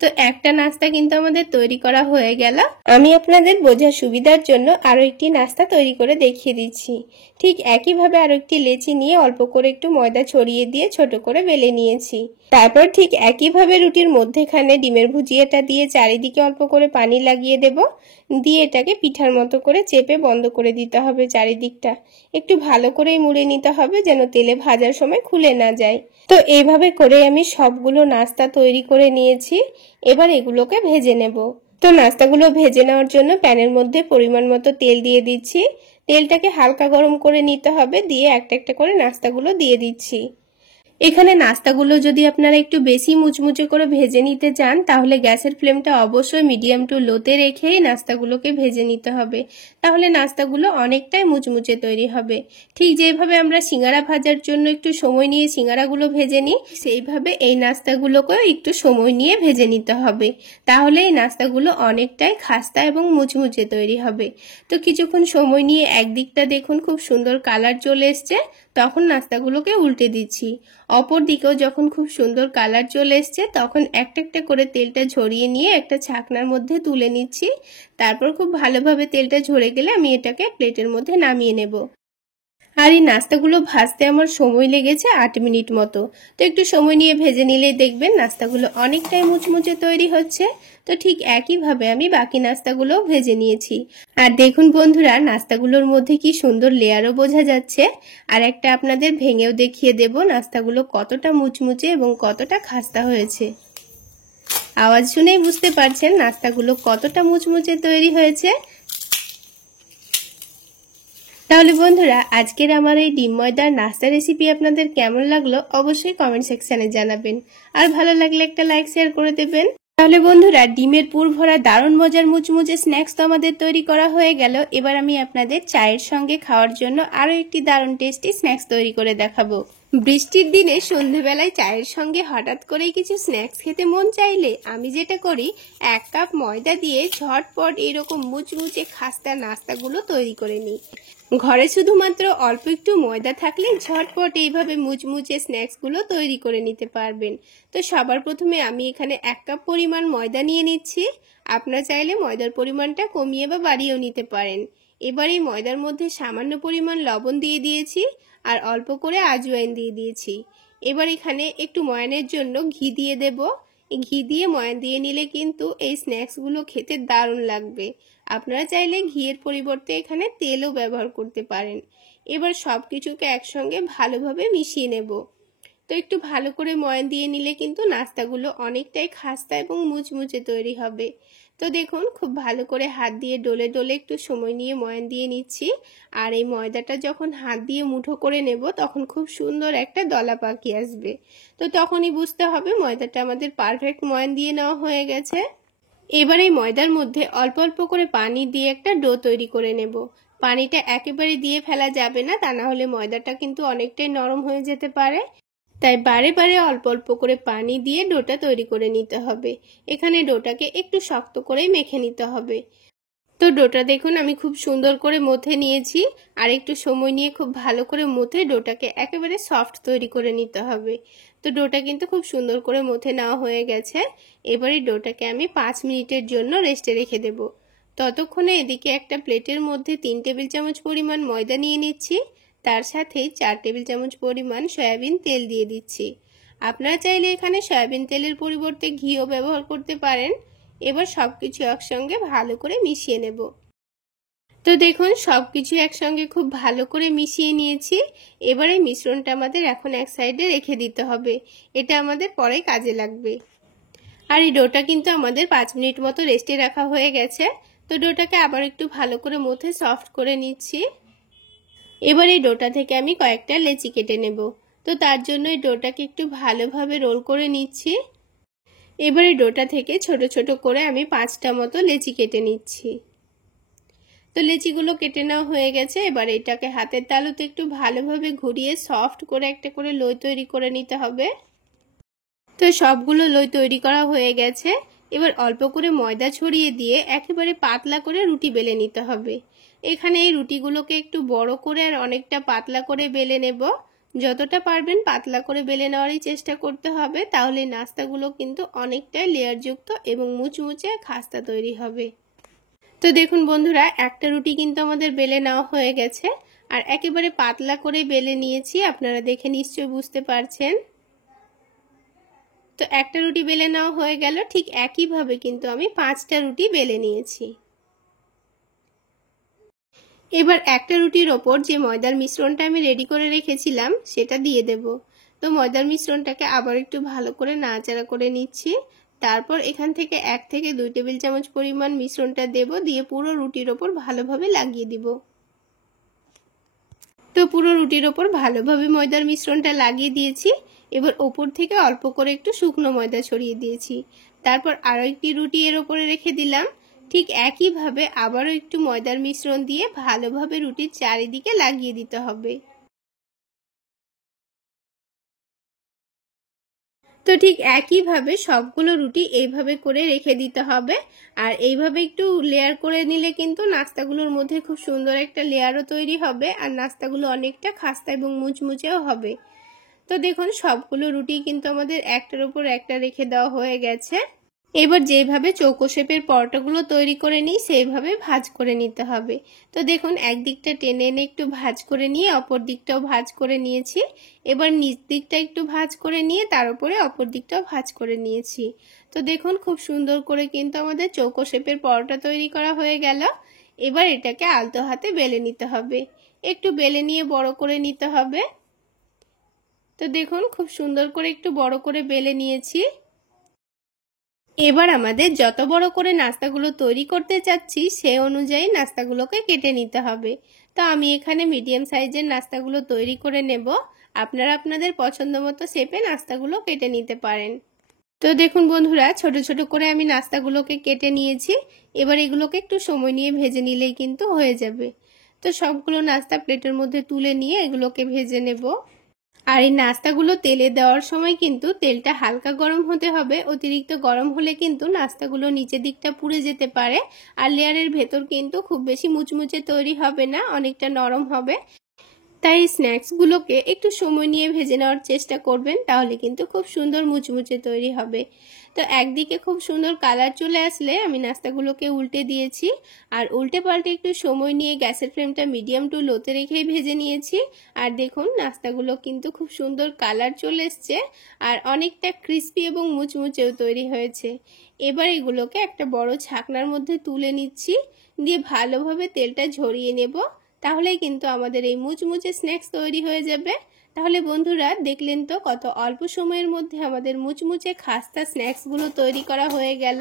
তো একটা নাস্তা কিন্তু আমাদের তৈরি করা হয়ে গেল। আমি আপনাদের বোঝার সুবিধার জন্য আরো একটি নাস্তা তৈরি করে দেখিয়ে দিচ্ছি। ঠিক একইভাবে আরো একটি লেচি নিয়ে অল্প করে একটু ময়দা ছড়িয়ে দিয়ে ছোট করে বেলে নিয়েছি। তারপর ঠিক একইভাবে রুটির মধ্যেখানে ডিমের ভুজিয়াটা দিয়ে চারিদিকে অল্প করে পানি লাগিয়ে দেব, দিয়ে এটাকে পিঠার মতো করে চেপে বন্ধ করে দিতে হবে। চারিদিকটা একটু ভালো করেই মুড়ে নিতে হবে যেন তেলে ভাজার সময় খুলে না যায়। তো এইভাবে করে আমি সবগুলো নাস্তা তৈরি করে নিয়েছি। এবার এগুলোকে ভেজে নেব। তো নাস্তাগুলো ভেজে নেওয়ার জন্য প্যানের মধ্যে পরিমাণ মতো তেল দিয়ে দিচ্ছি। তেলটাকে হালকা গরম করে নিতে হবে, দিয়ে একটা একটা করে নাস্তাগুলো দিয়ে দিচ্ছি। এখানে নাস্তাগুলো যদি আপনারা একটু বেশি মুচমুচে করে ভেজে নিতে চান তাহলে গ্যাসের ফ্লেমটা অবশ্যই মিডিয়াম টু লোতে রেখেই নাস্তাগুলোকে ভেজে নিতে হবে, তাহলে নাস্তাগুলো অনেকটাই মুচমুচে তৈরি হবে। ঠিক যেভাবে আমরা সিঙ্গারা ভাজার জন্য একটু সময় নিয়ে সিঙ্গারাগুলো ভেজে নিই, সেইভাবে এই নাস্তাগুলোকেও একটু সময় নিয়ে ভেজে নিতে হবে, তাহলে এই নাস্তাগুলো অনেকটাই খাস্তা এবং মুচমুচে তৈরি হবে। তো কিছুক্ষণ সময় নিয়ে একদিকটা দেখুন খুব সুন্দর কালার চলে এসছে, তখন নাস্তাগুলোকে উল্টে দিচ্ছি। অপর দিকেও যখন খুব সুন্দর কালার চলে এসছে তখন একটা একটা করে তেলটা ঝরিয়ে নিয়ে একটা ছাকনার মধ্যে তুলে নিচ্ছি। তারপর খুব ভালোভাবে তেলটা ঝরে গেলে আমি এটাকে প্লেটের মধ্যে নামিয়ে নেব। আর এই নাস্তাগুলো ভাজতে আমার সময় লেগেছে 8 মিনিট মতো। তো একটু সময় নিয়ে ভেজে নিলেই দেখবেন নাস্তাগুলো অনেকটাই মুচমুচে তৈরি হচ্ছে। তো ঠিক একইভাবে আমি বাকি নাস্তাগুলোও ভেজে নিয়েছি। আর দেখুন বন্ধুরা, নাস্তাগুলোর মধ্যে কি সুন্দর লেয়ারও বোঝা যাচ্ছে। আর একটা আপনাদের ভেঙেও দেখিয়ে দেব নাস্তাগুলো কতটা মুচমুচে এবং কতটা খাস্তা হয়েছে। আওয়াজ শুনেই বুঝতে পারছেন নাস্তাগুলো কতটা মুচমুচে তৈরি হয়েছে। তাহলে বন্ধুরা, আজকের আমার এই ডিম ময়দার নাস্তা রেসিপি আপনাদের কেমন লাগলো অবশ্যই কমেন্ট সেকশনে জানাবেন। আর ভালো লাগলে একটা লাইক শেয়ার করে দেবেন। তাহলে বন্ধুরা, ডিমের পুর ভরা দারুণ মজার মুচমুচে স্ন্যাক্স তো আমাদের তৈরি করা হয়ে গেল। এবার আমি আপনাদের চায়ের সঙ্গে খাওয়ার জন্য আরো একটি দারুণ টেস্টি স্ন্যাক্স তৈরি করে দেখাবো। বৃষ্টির দিনে সন্ধেবেলায় চায়ের সঙ্গে হঠাৎ করেই কিছু স্ন্যাক্স খেতে মন চাইলে আমি যেটা করি, 1 কাপ ময়দা দিয়ে ঝটপট এরকম মুচমুচে খাস্তা নাস্তাগুলো তৈরি করে নিই। ঘরে শুধুমাত্র অল্প একটু ময়দা থাকলে ঝটপট এইভাবে মুচমুচে স্ন্যাক্সগুলো তৈরি করে নিতে পারবেন। তো সবার প্রথমে আমি এখানে 1 কাপ পরিমাণ ময়দা নিয়ে নিচ্ছি। আপনারা চাইলে ময়দার পরিমাণটা কমিয়ে বা বাড়িয়েও নিতে পারেন। এবার এই ময়দার মধ্যে সামান্য পরিমাণ লবণ দিয়ে দিয়েছি আর অল্প করে আজওয়াইন দিয়ে দিয়েছি। এবার এখানে একটু ময়ানের জন্য ঘি দিয়ে দেব। ঘি দিয়ে ময়ান দিয়ে নিলে কিন্তু এই স্ন্যাক্সগুলো খেতে দারুণ লাগবে। আপনারা চাইলে ঘিয়ের পরিবর্তে এখানে তেলও ব্যবহার করতে পারেন। এবার সব কিছুকে একসঙ্গে ভালোভাবে মিশিয়ে নেব। তো একটু ভালো করে ময়ান দিয়ে নিলে কিন্তু নাস্তাগুলো অনেকটাই খাস্তা এবং মুচমুচে তৈরি হবে। তো দেখুন, খুব ভালো করে হাত দিয়ে ডলে ডলে একটু সময় নিয়ে ময়ান দিয়ে নিচ্ছি। আর এই ময়দাটা যখন হাত দিয়ে মুঠো করে নেব তখন খুব সুন্দর একটা দলা পাকি আসবে। তো তখনই বুঝতে হবে ময়দাটা আমাদের পারফেক্ট ময়ান দিয়ে নেওয়া হয়ে গেছে। এবার এই ময়দার মধ্যে অল্প অল্প করে পানি দিয়ে একটা ডো তৈরি করে নেব। পানিটা একেবারে দিয়ে ফেলা যাবে না, তা না হলে ময়দাটা কিন্তু অনেকটাই নরম হয়ে যেতে পারে। তাই বারে বারে অল্প অল্প করে পানি দিয়ে ডোটা তৈরি করে নিতে হবে। এখানে ডোটাকে একটু শক্ত করেই মেখে নিতে হবে। তো ডোটা দেখুন আমি খুব সুন্দর করে মথে নিয়েছি। আর একটু সময় নিয়ে খুব ভালো করে মথে ডোটাকে একেবারে সফট তৈরি করে নিতে হবে। তো ডোটা কিন্তু খুব সুন্দর করে মথে নেওয়া হয়ে গেছে। এবারে ডোটাকে আমি 5 মিনিটের জন্য রেস্টে রেখে দেব। ততক্ষণে এদিকে একটা প্লেটের মধ্যে 3 টেবিল চামচ পরিমাণ ময়দা নিয়ে নিচ্ছি। তার সাথে 4 টেবিল চামচ পরিমাণ সয়াবিন তেল দিয়ে দিচ্ছি। আপনারা চাইলে এখানে সয়াবিন তেলের পরিবর্তে ঘিও ব্যবহার করতে পারেন। এবার সবকিছু একসঙ্গে ভালো করে মিশিয়ে নেব। তো দেখুন সবকিছু একসঙ্গে খুব ভালো করে মিশিয়ে নিয়েছি। এবার এই মিশ্রণটা আমাদের এখন এক সাইডে রেখে দিতে হবে, এটা আমাদের পরে কাজে লাগবে। আর এই ডোটা কিন্তু আমাদের 5 মিনিট মতো রেস্টে রাখা হয়ে গেছে। তো ডোটাকে আবার একটু ভালো করে মথে সফট করে নিচ্ছি। এবার এই ডোটা থেকে আমি কয়েকটা লেচি কেটে নেব। তো তার জন্য এই ডোটাকে একটু ভালোভাবে রোল করে নিচ্ছি। এবার এই ডোটা থেকে ছোট ছোট করে আমি 5টা মতো লেচি কেটে নিচ্ছি। তো লেচিগুলো কেটে নেওয়া হয়ে গেছে। এবার এটাকে হাতের তালুতে একটু ভালোভাবে ঘুরিয়ে সফট করে একটা করে লই তৈরি করে নিতে হবে। তো সবগুলো লই তৈরি করা হয়ে গেছে। এবার অল্প করে ময়দা ছড়িয়ে দিয়ে একেবারে পাতলা করে রুটি বেলে নিতে হবে। এখানে এই রুটিগুলোকে একটু বড় করে আর অনেকটা পাতলা করে বেলে নেব, যতটা পারবেন পাতলা করে বেলে নেওয়ারই চেষ্টা করতে হবে, তাহলে নাস্তাগুলো কিন্তু অনেকটাই লেয়ারযুক্ত এবং মুচমুচে খাস্তা তৈরি হবে। তো দেখুন বন্ধুরা, একটা রুটি কিন্তু আমাদের বেলে নেওয়া হয়ে গেছে, আর একেবারে পাতলা করে বেলে নিয়েছি, আপনারা দেখে নিশ্চয়ই বুঝতে পারছেন। তো একটা রুটি বেলে নেওয়া হয়ে গেল, ঠিক একইভাবে কিন্তু আমি 5টা রুটি বেলে নিয়েছি। এবার একটা রুটির ওপর যে ময়দার মিশ্রণটা আমি রেডি করে রেখেছিলাম সেটা দিয়ে দেব। তো ময়দার মিশ্রণটাকে আবার একটু ভালো করে নাড়াচাড়া করে নিচ্ছি। তারপর এখান থেকে 1 থেকে 2 টেবিল চামচ পরিমাণ মিশ্রণটা দেব, দিয়ে পুরো রুটির ওপর ভালোভাবে লাগিয়ে দিব। তো পুরো রুটির ওপর ভালোভাবে ময়দার মিশ্রণটা লাগিয়ে দিয়েছি। এবার ওপর থেকে অল্প করে একটু শুকনো ময়দা ছড়িয়ে দিয়েছি। তারপর আরও একটি রুটি এর ওপরে রেখে দিলাম। ঠিক একইভাবে আবারও একটু ময়দার মিশ্রণ দিয়ে ভালোভাবে রুটির চারিদিকে লাগিয়ে দিতে হবে। তো ঠিক একইভাবে সবগুলো রুটি এইভাবে করে রেখে দিতে হবে। আর এইভাবে একটু লেয়ার করে নিলে কিন্তু নাস্তাগুলোর মধ্যে খুব সুন্দর একটা লেয়ারও তৈরি হবে, আর নাস্তাগুলো অনেকটা খাস্তা এবং মুচমুচেও হবে। তো দেখুন সবগুলো রুটি কিন্তু আমাদের একটার উপর একটা রেখে দেওয়া হয়ে গেছে। এবার যেভাবে চৌকো শেপের পরোটাগুলো তৈরি করে নিই সেইভাবে ভাঁজ করে নিতে হবে। তো দেখুন একদিকটা টেনে এনে একটু ভাঁজ করে নিয়ে অপর দিকটাও ভাঁজ করে নিয়েছি। এবার নিচ দিকটা একটু ভাঁজ করে নিয়ে তার উপরে অপর দিকটাও ভাঁজ করে নিয়েছি। তো দেখুন খুব সুন্দর করে কিন্তু আমাদের চৌকো শেপের পরোটা তৈরি করা হয়ে গেল। এবার এটাকে আলতো হাতে বেলে নিতে হবে, একটু বেলে নিয়ে বড় করে নিতে হবে। তো দেখুন খুব সুন্দর করে একটু বড় করে বেলে নিয়েছি। এবার আমাদের যত বড় করে নাস্তাগুলো তৈরি করতে চাচ্ছি সেই অনুযায়ী নাস্তাগুলোকে কেটে নিতে হবে। তো আমি এখানে মিডিয়াম সাইজের নাস্তাগুলো তৈরি করে নেব। আপনারা আপনাদের পছন্দ মতো শেপে নাস্তাগুলো কেটে নিতে পারেন। তো দেখুন বন্ধুরা, ছোট ছোট করে আমি নাস্তাগুলোকে কেটে নিয়েছি। এবার এগুলোকে একটু সময় নিয়ে ভেজে নিলেই কিন্তু হয়ে যাবে। তো সবগুলো নাস্তা প্লেটের মধ্যে তুলে নিয়ে এগুলোকে ভেজে নেব। আর এই নাস্তাগুলো তেলে দেওয়ার সময় কিন্তু তেলটা হালকা গরম হতে হবে। অতিরিক্ত গরম হলে কিন্তু নাস্তাগুলো নিচের দিকটা পুড়ে যেতে পারে, আর লেয়ারের ভেতর কিন্তু খুব বেশি মুচমুচে তৈরি হবে না, অনেকটা নরম হবে। তাই স্ন্যাক্সগুলোকে একটু সময় নিয়ে ভেজে নেওয়ার চেষ্টা করবেন, তাহলে কিন্তু খুব সুন্দর মুচমুচে তৈরি হবে। তো একদিকে খুব সুন্দর কালার চলে আসলে আমি নাস্তাগুলোকে উল্টে দিয়েছি, আর উল্টে পাল্টে একটু সময় নিয়ে গ্যাসের ফ্লেমটা মিডিয়াম টু লোতে রেখেই ভেজে নিয়েছি। আর দেখুন নাস্তাগুলো কিন্তু খুব সুন্দর কালার চলে এসছে, আর অনেকটা ক্রিস্পি এবং মুচমুচেও তৈরি হয়েছে। এবার এগুলোকে একটা বড় ছাকনার মধ্যে তুলে নিচ্ছি, দিয়ে ভালোভাবে তেলটা ঝরিয়ে নেব। তাহলেই কিন্তু আমাদের এই মুচমুচে স্ন্যাক্স তৈরি হয়ে যাবে। তাহলে বন্ধুরা দেখলেন তো কত অল্প সময়ের মধ্যে আমাদের মুচমুচে খাস্তা স্ন্যাক্সগুলো তৈরি করা হয়ে গেল।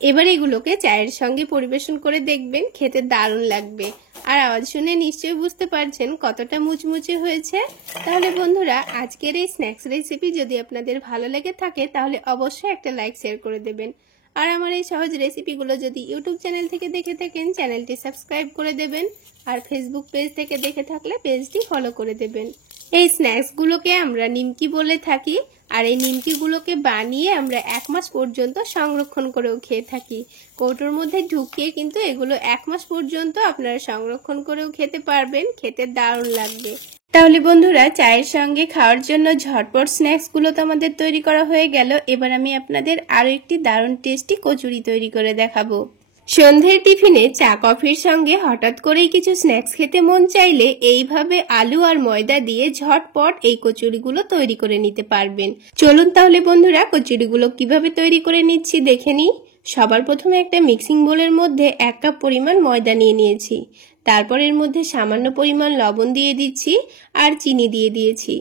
এবার এগুলোকে চায়ের সঙ্গে পরিবেশন করে দেখবেন, খেতে দারুণ লাগবে। আর আওয়াজ শুনে নিশ্চয়ই বুঝতে পারছেন কতটা মুচমুচে হয়েছে। তাহলে বন্ধুরা আজকের এই স্ন্যাক্স রেসিপি যদি আপনাদের ভালো লেগে থাকে তাহলে অবশ্যই একটা লাইক শেয়ার করে দেবেন। আর আমার এই সহজ রেসিপিগুলো যদি ইউটিউব চ্যানেল থেকে দেখে থাকেন চ্যানেলটি সাবস্ক্রাইব করে দেবেন, আর ফেসবুক পেজ থেকে দেখে থাকলে পেজটি ফলো করে দেবেন। এই স্ন্যাক্সগুলোকে আমরা নিমকি বলে থাকি, আর এই নিমকিগুলোকে বানিয়ে আমরা 1 মাস পর্যন্ত সংরক্ষণ করেও খেয়ে থাকি। কৌটোর মধ্যে ঢুকিয়ে কিন্তু এগুলো 1 মাস পর্যন্ত আপনারা সংরক্ষণ করেও খেতে পারবেন, খেতে দারুণ লাগবে। তাহলে বন্ধুরা চায়ের সঙ্গে খাওয়ার জন্য ঝটপট স্ন্যাক্সগুলো তো আমাদের তৈরি করা হয়ে গেল। এবার আমি আপনাদের আরও একটি দারুণ টেস্টি কচুরি তৈরি করে দেখাবো। সন্ধ্যের টিফিনে চা কফির সঙ্গে হঠাৎ করেই কিছু স্ন্যাক্স খেতে মন চাইলে এইভাবে আলু আর ময়দা দিয়ে ঝটপট এই কচুরিগুলো তৈরি করে নিতে পারবেন। চলুন তাহলে বন্ধুরা কচুরিগুলো কিভাবে তৈরি করে নিচ্ছি দেখে নিই। সবার প্রথমে একটা মিক্সিং বোলের মধ্যে 1 কাপ পরিমাণ ময়দা নিয়ে নিয়েছি। তারপর এর মধ্যে সামান্য পরিমাণ লবণ দিয়ে দিচ্ছি আর চিনি দিয়ে দিয়েছি।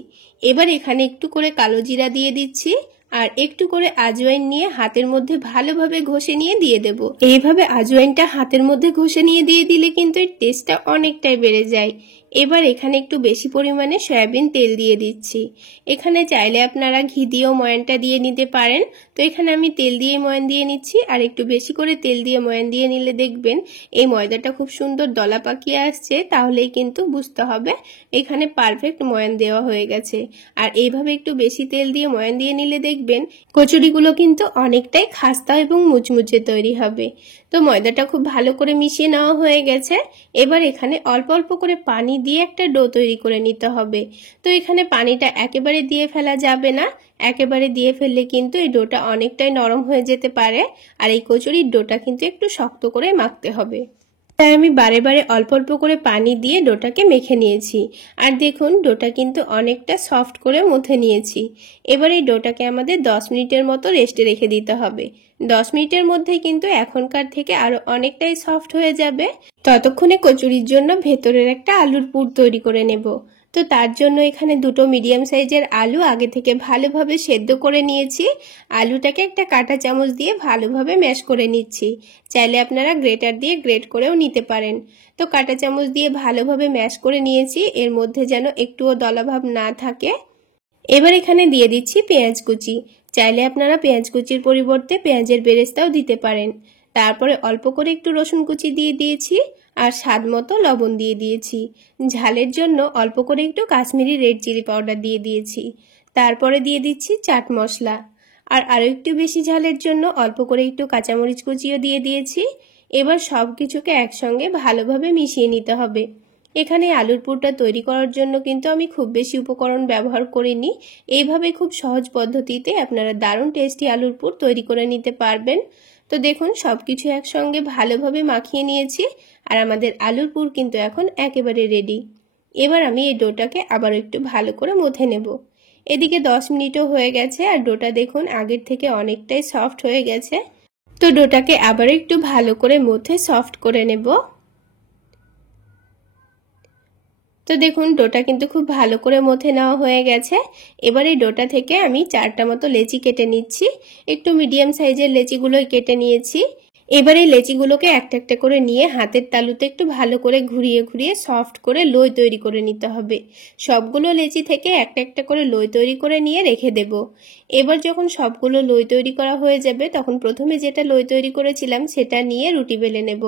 এবার এখানে একটু করে কালো জিরা দিয়ে দিচ্ছি আর একটু করে আজওয়াইন নিয়ে হাতের মধ্যে ভালোভাবে ঘষে নিয়ে দিয়ে দেব। এইভাবে আজওয়াইনটা হাতের মধ্যে ঘষে নিয়ে দিয়ে দিলে কিন্তু এর টেস্টটা অনেকটাই বেড়ে যায়। এবার এখানে একটু বেশি পরিমাণে সয়াবিন তেল দিয়ে দিচ্ছি। এখানে চাইলে আপনারা ঘি দিয়েও ময়ানটা দিয়ে নিতে পারেন। তো এখানে আমি তেল দিয়ে ময়ান দিয়ে নিচ্ছি, আর একটু বেশি করে তেল দিয়ে ময়ান দিয়ে নিলে দেখবেন এই ময়দাটা খুব সুন্দর দলা পাকিয়ে আসছে, তাহলেই কিন্তু বুঝতে হবে এখানে পারফেক্ট ময়ান দেওয়া হয়ে গেছে। আর এইভাবে একটু বেশি তেল দিয়ে ময়ান দিয়ে নিলে দেখবেন কচুরিগুলো কিন্তু অনেকটাই খাস্তা এবং মুচমুচে তৈরি হবে। তো ময়দাটা খুব ভালো করে মিশিয়ে নেওয়া হয়ে গেছে। এবার এখানে অল্প অল্প করে পানি দিয়ে একটা ডো তৈরি করে নিতে হবে। তো এখানে পানিটা একেবারে দিয়ে ফেলা যাবে না, একেবারে দিয়ে ফেললে কিন্তু এই ডোটা অনেকটাই নরম হয়ে যেতে পারে, আর এই কচুরির ডোটা কিন্তু একটু শক্ত করে মাখতে হবে। তাই আমি বারে বারে অল্প অল্প করে পানি দিয়ে ডোটাকে মেখে নিয়েছি। আর দেখুন ডোটা কিন্তু অনেকটা সফট করে মথে নিয়েছি। এবার এই ডোটাকে আমাদের 10 মিনিটের মতো রেস্টে রেখে দিতে হবে। 10 মিনিটের মধ্যে কিন্তু এখনকার থেকে আরো অনেকটাই সফট হয়ে যাবে। ততক্ষণে কচুরির জন্য ভেতরের একটা আলুর পুর তৈরি করে নেব। তো তার জন্য এখানে দুটো মিডিয়াম সাইজের আলু আগে থেকে ভালোভাবে সেদ্ধ করে নিয়েছি। আলুটাকে একটা কাঁটা চামচ দিয়ে ভালোভাবে ম্যাশ করে নিচ্ছি। চাইলে আপনারা গ্রেটার দিয়ে গ্রেট করেও নিতে পারেন। তো কাঁটা চামচ দিয়ে ভালোভাবে ম্যাশ করে নিয়েছি, এর মধ্যে যেন একটুও দলাভাব না থাকে। এবার এখানে দিয়ে দিচ্ছি পেঁয়াজ কুচি। চাইলে আপনারা পেঁয়াজ কুচির পরিবর্তে পেঁয়াজের বেরেস্তাও দিতে পারেন। তারপরে অল্প করে একটু রসুন কুচি দিয়ে দিয়েছি, আর স্বাদ মতো লবণ দিয়ে দিয়েছি। ঝালের জন্য অল্প করে একটু কাশ্মীরি রেড চিলি পাউডার দিয়ে দিয়েছি। তারপরে দিয়ে দিচ্ছি চাট মশলা, আর আরও একটু বেশি ঝালের জন্য অল্প করে একটু কাঁচামরিচ কুচিও দিয়ে দিয়েছি। এবার সব কিছুকে একসঙ্গে ভালোভাবে মিশিয়ে নিতে হবে। এখানে আলুর পুরটা তৈরি করার জন্য কিন্তু আমি খুব বেশি উপকরণ ব্যবহার করিনি। এইভাবে খুব সহজ পদ্ধতিতে আপনারা দারুণ টেস্টি আলুর পুর তৈরি করে নিতে পারবেন। তো দেখুন সবকিছু একসঙ্গে ভালোভাবে মাখিয়ে নিয়েছি, আর আমাদের আলুর পুর কিন্তু এখন একেবারে রেডি। এবার আমি এই ডোটাকে আবার একটু ভালো করে মথে নেব। এদিকে 10 মিনিটও হয়ে গেছে, আর ডোটা দেখুন আগের থেকে অনেকটাই সফট হয়ে গেছে। তো ডোটাকে আবার একটু ভালো করে মথে সফট করে নেব। তো দেখুন ডোটা কিন্তু খুব ভালো করে মথে নেওয়া হয়ে গেছে। এবার এই ডোটা থেকে আমি 4টা মতো লেচি কেটে নিচ্ছি। একটু মিডিয়াম সাইজের লেচিগুলোই কেটে নিয়েছি। এবার এই লেচিগুলোকে একটা একটা করে নিয়ে হাতের তালুতে একটু ভালো করে ঘুরিয়ে ঘুরিয়ে সফট করে লই তৈরি করে নিতে হবে। সবগুলো লেচি থেকে একটা একটা করে লই তৈরি করে নিয়ে রেখে দেব। এবার যখন সবগুলো লই তৈরি করা হয়ে যাবে, তখন প্রথমে যেটা লই তৈরি করেছিলাম সেটা নিয়ে রুটি বেলে নেব।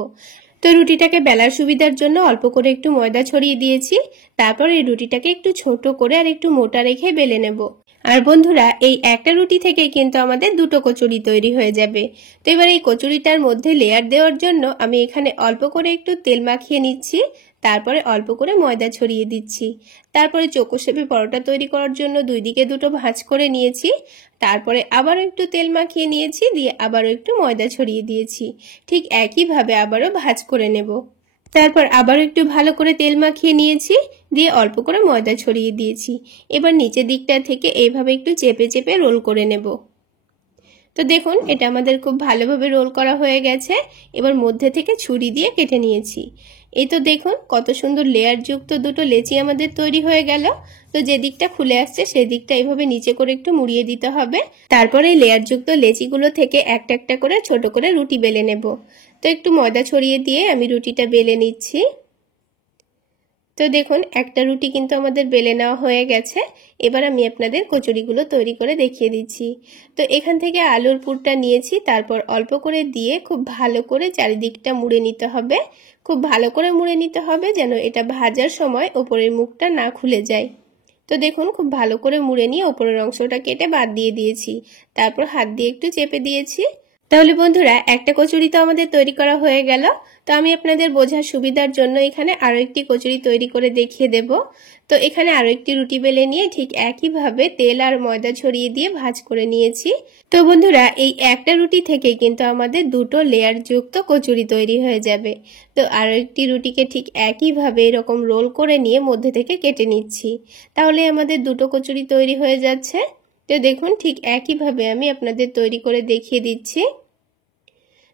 তো রুটিটাকে বেলার সুবিধার জন্য অল্প করে একটু ময়দা ছড়িয়ে দিয়েছি। তারপর এই রুটিটাকে একটু ছোট করে আর একটু মোটা রেখে বেলে নেব। আর বন্ধুরা, এই একটা রুটি থেকেই কিন্তু আমাদের দুটো কচুরি তৈরি হয়ে যাবে। তো এবার এই কচুরিটার মধ্যে লেয়ার দেওয়ার জন্য আমি এখানে অল্প করে একটু তেল মাখিয়ে নিচ্ছি। তারপরে অল্প করে ময়দা ছড়িয়ে দিচ্ছি। তারপরে চৌকো শেপে পরোটা তৈরি করার জন্য দুই দিকে দুটো ভাঁজ করে নিয়েছি। তারপরে আবারও একটু তেল মাখিয়ে নিয়েছি, দিয়ে আবারও একটু ময়দা ছড়িয়ে দিয়েছি। ঠিক একইভাবে আবারও ভাঁজ করে নেব। তারপর আবারও একটু ভালো করে তেল মাখিয়ে নিয়েছি, দিয়ে অল্প করে ময়দা ছড়িয়ে দিয়েছি। এবার নিচের দিকটা থেকে এইভাবে একটু চেপে চেপে রোল করে নেব। তো দেখুন এটা আমাদের খুব ভালোভাবে রোল করা হয়ে গেছে। এবার মধ্যে থেকে ছুরি দিয়ে কেটে নিয়েছি। এই তো দেখুন কত সুন্দর লেয়ার যুক্ত দুটো লেচি আমাদের তৈরি হয়ে গেল। তো যে দিকটা খুলে আসছে সেই দিকটা এইভাবে নিচে করে একটু মুড়িয়ে দিতে হবে। তারপরে এই লেয়ার যুক্ত লেচিগুলো থেকে একটা একটা করে ছোট করে রুটি বেলে নেব। তো একটু ময়দা ছড়িয়ে দিয়ে আমি রুটিটা বেলে নিচ্ছি। তো দেখুন একটা রুটি কিন্তু আমাদের বেলে নেওয়া হয়ে গেছে। এবার আমি আপনাদের কচুরিগুলো তৈরি করে দেখিয়ে দিচ্ছি। তো এখান থেকে আলুর পুরটা নিয়েছি, তারপর অল্প করে দিয়ে খুব ভালো করে চারিদিকটা মুড়ে নিতে হবে। খুব ভালো করে মুড়ে নিতে হবে যেন এটা ভাজার সময় ওপরের মুখটা না খুলে যায়। তো দেখুন খুব ভালো করে মুড়ে নিয়ে ওপরের অংশটা কেটে বাদ দিয়ে দিয়েছি। তারপর হাত দিয়ে একটু চেপে দিয়েছি। তাহলে বন্ধুরা একটা কচুরি তো আমাদের তৈরি করা হয়ে গেল। তো আমি আপনাদের বোঝার সুবিধার জন্য এখানে আরো একটি কচুরি তৈরি করে দেখিয়ে দেব। তো এখানে আরো একটি রুটি বেলে নিয়ে ঠিক একইভাবে তেল আর ময়দা ছড়িয়ে দিয়ে ভাঁজ করে নিয়েছি। তো বন্ধুরা এই একটা রুটি থেকে কিন্তু আমাদের দুটো লেয়ার যুক্ত কচুরি তৈরি হয়ে যাবে। তো আরো একটি রুটিকে ঠিক একইভাবে এরকম রোল করে নিয়ে মধ্যে থেকে কেটে নিচ্ছি। তাহলে আমাদের দুটো কচুরি তৈরি হয়ে যাচ্ছে। তো দেখুন ঠিক একইভাবে আমি আপনাদের তৈরি করে দেখিয়ে দিচ্ছি।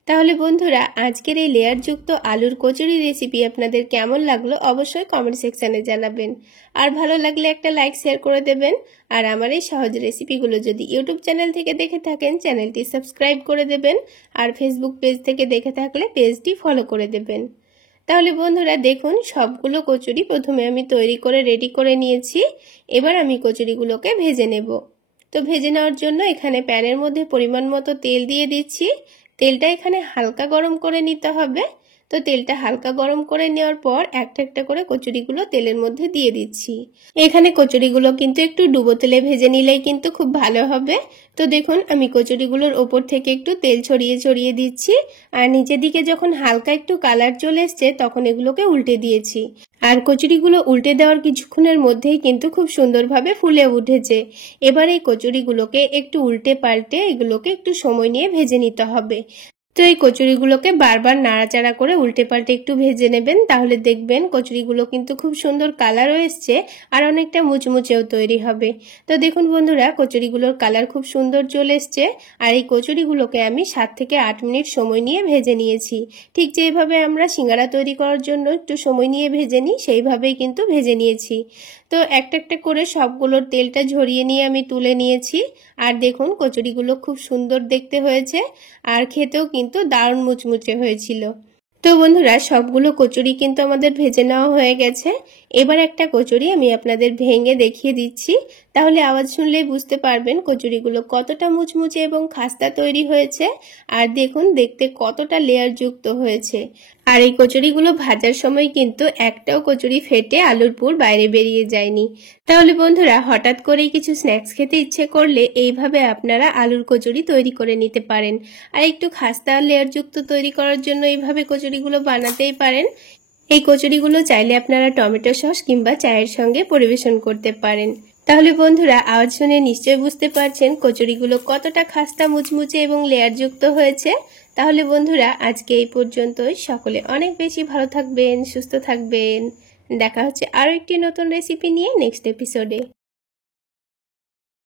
তাহলে বন্ধুরা আজকের এই লেয়ারযুক্ত আলুর কচুরি রেসিপি আপনাদের কেমন লাগলো অবশ্যই কমেন্ট সেকশনে জানাবেন। আর ভালো লাগলে একটা লাইক শেয়ার করে দেবেন। আর আমার এই সহজ রেসিপিগুলো যদি ইউটিউব চ্যানেল থেকে দেখে থাকেন চ্যানেলটি সাবস্ক্রাইব করে দেবেন। আর ফেসবুক পেজ থেকে দেখে থাকলে পেজটি ফলো করে দেবেন। তাহলে বন্ধুরা দেখুন সবগুলো কচুরি প্রথমে আমি তৈরি করে রেডি করে নিয়েছি। এবার আমি কচুরিগুলোকে ভেজে নেব। তো ভেজে নেওয়ার জন্য এখানে প্যানের মধ্যে পরিমাণ মতো তেল দিয়ে দিচ্ছি। তেলটা এখানে হালকা গরম করে নিতে হবে। তো তেলটা হালকা গরম করে নেওয়ার পর একটা একটা করে কচুরিগুলো তেলের মধ্যে দিয়ে দিচ্ছি। এখানে কচুরিগুলো কিন্তু একটু ডুবো তেলে ভেজে নিলেই কিন্তু খুব ভালো হবে। তো দেখুন আমি কচুরিগুলোর ওপর থেকে একটু তেল ছড়িয়ে ছড়িয়ে দিচ্ছি, আর নিচের দিকে যখন হালকা একটু কালার চলে এসছে তখন এগুলোকে উল্টে দিয়েছি। আর কচুরিগুলো উল্টে দেওয়ার কিছুক্ষণের মধ্যেই কিন্তু খুব সুন্দরভাবে ফুলে উঠেছে। এবার এই কচুরিগুলোকে একটু উল্টে পাল্টে এগুলোকে একটু সময় নিয়ে ভেজে নিতে হবে। তো এই কচুরিগুলোকে বারবার নাড়াচাড়া করে উল্টে পাল্টে একটু ভেজে নেবেন, তাহলে দেখবেন কচুরিগুলো কিন্তু খুব সুন্দর কালারও এসছে আর অনেকটা মুচমুচেও তৈরি হবে। তো দেখুন বন্ধুরা, কচুরিগুলোর কালার খুব সুন্দর চলে এসছে। আর এই কচুরিগুলোকে আমি 7 থেকে 8 মিনিট সময় নিয়ে ভেজে নিয়েছি। ঠিক যেভাবে আমরা সিঙ্গারা তৈরি করার জন্য একটু সময় নিয়ে ভেজে নিই, সেইভাবেই কিন্তু ভেজে নিয়েছি। তো একটা একটা করে সবগুলোর তেলটা ঝরিয়ে নিয়ে আমি তুলে নিয়েছি। আর দেখুন কচুরিগুলো খুব সুন্দর দেখতে হয়েছে আর খেতেও কিন্তু দারুণ মুচমুচে হয়েছিল। তো বন্ধুরা, সবগুলো কচুরি কিন্তু আমাদের ভেজে নেওয়া হয়ে গেছে। এবার একটা কচুরি আমি আপনাদের ভেঙে দেখিয়ে দিচ্ছি, তাহলে আওয়াজ শুনলেই বুঝতে পারবেন কচুরিগুলো কতটা মুচমুচে এবং খাস্তা তৈরি হয়েছে। আর দেখুন দেখতে কতটা লেয়ার যুক্ত হয়েছে। আর এই কচুরিগুলো ভাজার সময় কিন্তু একটাও কচুরি ফেটে আলুর পুর বাইরে বেরিয়ে যায়নি। তাহলে বন্ধুরা, হঠাৎ করেই কিছু স্ন্যাক্স খেতে ইচ্ছে করলে এইভাবে আপনারা আলুর কচুরি তৈরি করে নিতে পারেন। আর একটু খাস্তা লেয়ার যুক্ত তৈরি করার জন্য এইভাবে কচুরিগুলো বানাতেই পারেন। এই কচুরিগুলো চাইলে আপনারা টমেটো সস কিংবা চায়ের সঙ্গে পরিবেশন করতে পারেন। তাহলে বন্ধুরা, আওয়াজ শুনে নিশ্চয়ই বুঝতে পারছেন কচুরিগুলো কতটা খাস্তা মুচমুচে এবং লেয়ার যুক্ত হয়েছে। তাহলে বন্ধুরা, আজকে এই পর্যন্তই। সকলে অনেক বেশি ভালো থাকবেন, সুস্থ থাকবেন। দেখা হচ্ছে আরও একটি নতুন রেসিপি নিয়ে নেক্সট এপিসোডে।